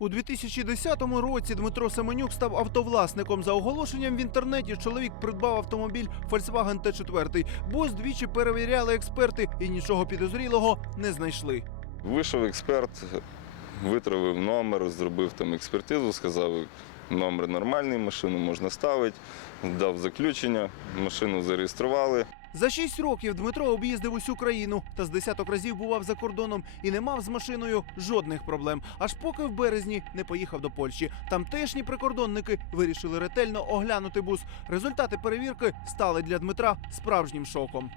У 2010 році Дмитро Семенюк став автовласником. За оголошенням в інтернеті чоловік придбав автомобіль Volkswagen T4. Бос двічі перевіряли експерти і нічого підозрілого не знайшли. Вийшов експерт, витравив номер, зробив там експертизу, сказав, номер нормальний, машину можна ставити, дав заключення, машину зареєстрували. За шість років Дмитро об'їздив усю країну та з десяток разів бував за кордоном і не мав з машиною жодних проблем. Аж поки в березні не поїхав до Польщі. Тамтешні прикордонники вирішили ретельно оглянути бус. Результати перевірки стали для Дмитра справжнім шоком.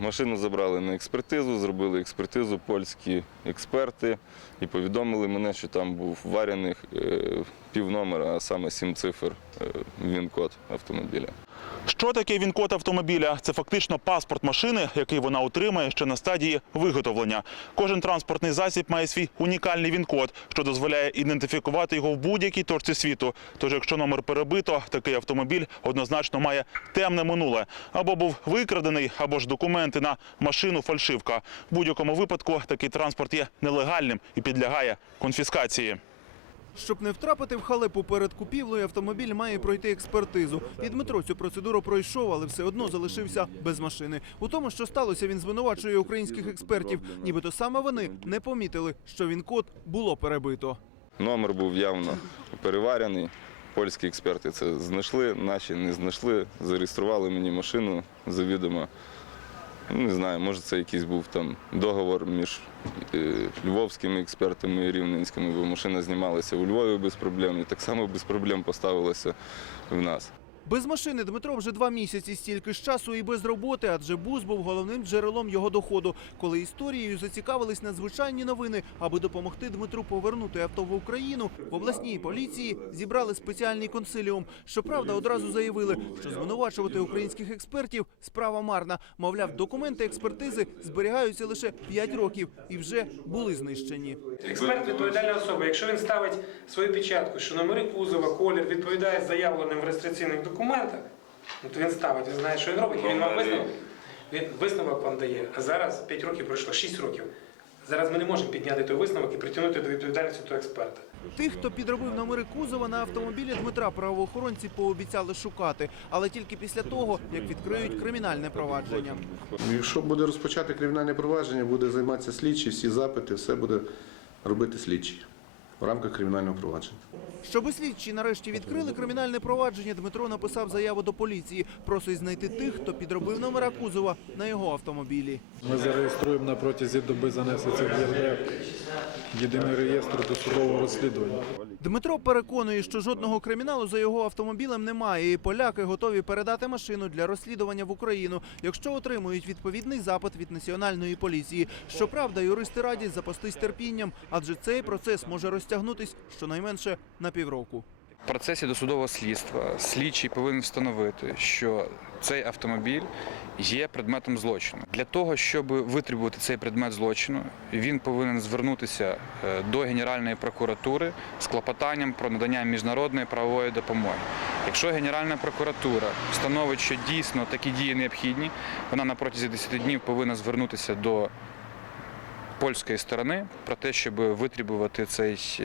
Машину забрали на експертизу, зробили експертизу польські експерти і повідомили мене, що там був варених е, пів номера, а саме сім цифр е, він-код автомобіля. Що таке він-код автомобіля? Це фактично паспорт машини, який вона отримає ще на стадії виготовлення. Кожен транспортний засіб має свій унікальний він-код, що дозволяє ідентифікувати його в будь-якій точці світу. Тож, якщо номер перебито, такий автомобіль однозначно має темне минуле. Або був викрадений, або ж документи на машину фальшивка. В будь-якому випадку такий транспорт є нелегальним і підлягає конфіскації. Щоб не втрапити в халепу перед купівлею, автомобіль має пройти експертизу. І Дмитро цю процедуру пройшов, але все одно залишився без машини. У тому, що сталося, він звинувачує українських експертів. Нібито саме вони не помітили, що він код було перебито. Номер був явно переварений. Польські експерти це знайшли, наші не знайшли, зареєстрували мені машину завідомо. Не знаю, може це якийсь був там договор між е, львовськими експертами і рівненськими, бо машина знімалася у Львові без проблем і так само без проблем поставилася в нас. Без машини Дмитро вже два місяці стільки ж часу і без роботи, адже бус був головним джерелом його доходу. Коли історією зацікавились надзвичайні новини, аби допомогти Дмитру повернути авто в Україну, в обласній поліції зібрали спеціальний консиліум. Щоправда, одразу заявили, що звинувачувати українських експертів справа марна. Мовляв, документи експертизи зберігаються лише 5 років і вже були знищені. Експерт відповідальна особа. Якщо він ставить свою печатку, що номери кузова, колір відповідає заявленим в реєстраційних документах, ну, то він ставить, він знає, що він робить. І він вам висновок. Він висновок вам дає. А зараз 5 років пройшло, 6 років. Зараз ми не можемо підняти той висновок і притягнути до відповідальності того експерта. Тих, хто підробив номери кузова на автомобілі Дмитра, правоохоронці пообіцяли шукати, але тільки після того, як відкриють кримінальне провадження. Якщо буде розпочати кримінальне провадження, буде займатися слідчий, всі запити, все буде робити слідчий в рамках кримінального провадження. Щоби слідчі нарешті відкрили кримінальне провадження, Дмитро написав заяву до поліції. Просить знайти тих, хто підробив номера кузова на його автомобілі. Ми зареєструємо на протязі доби занесеться в ЄРДР єдиний реєстр досудового розслідування. Дмитро переконує, що жодного криміналу за його автомобілем немає, і поляки готові передати машину для розслідування в Україну, якщо отримують відповідний запит від національної поліції. Щоправда, юристи радять запастись терпінням, адже цей процес може розтягнутись щонайменше на півроку. В процесі досудового слідства слідчий повинен встановити, що цей автомобіль є предметом злочину. Для того, щоб витребувати цей предмет злочину, він повинен звернутися е, до Генеральної прокуратури з клопотанням про надання міжнародної правової допомоги. Якщо Генеральна прокуратура встановить, що дійсно такі дії необхідні, вона на протязі 10 днів повинна звернутися до польської сторони про те, щоб витребувати цей.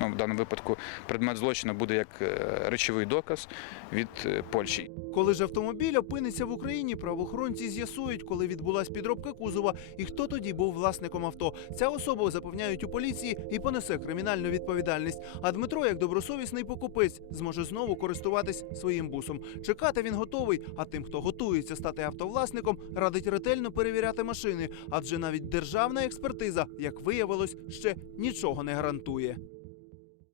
Ну, в даному випадку предмет злочину буде як е, речовий доказ від е, Польщі. Коли ж автомобіль опиниться в Україні, правоохоронці з'ясують, коли відбулась підробка кузова і хто тоді був власником авто. Ця особа запевняють у поліції і понесе кримінальну відповідальність. А Дмитро, як добросовісний покупець, зможе знову користуватись своїм бусом. Чекати він готовий. А тим, хто готується стати автовласником, радить ретельно перевіряти машини, адже навіть державна експертиза, як виявилось, ще нічого не гарантує.